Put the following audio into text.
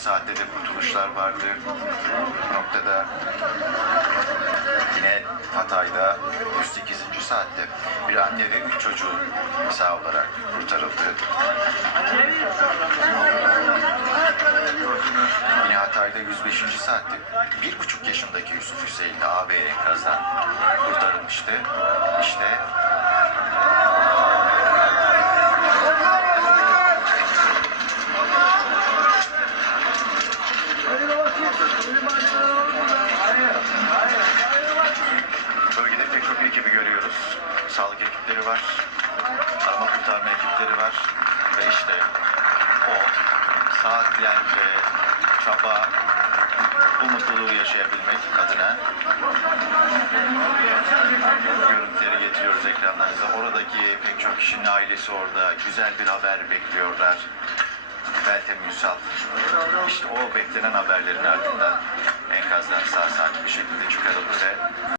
saatte de kurtuluşlar vardı. Bu noktada yine Hatay'da 108. saatte bir anne ve üç çocuğu sağ olarak kurtarıldı. Yine Hatay'da 105. saatte bir buçuk yaşındaki Yusuf Hüseyin de AB enkazdan kurtarılmıştı. İşte var, arama kurtarma ekipleri var ve işte o saatlerce çaba, bu mutluluğu yaşayabilmek adına görüntüleri getiriyoruz ekranlarınıza. Oradaki pek çok kişinin ailesi orada. Güzel bir haber bekliyorlar. Meltem Ünsal. İşte o beklenen haberlerin ardından enkazdan sağ salim bir şekilde çıkarıldı ve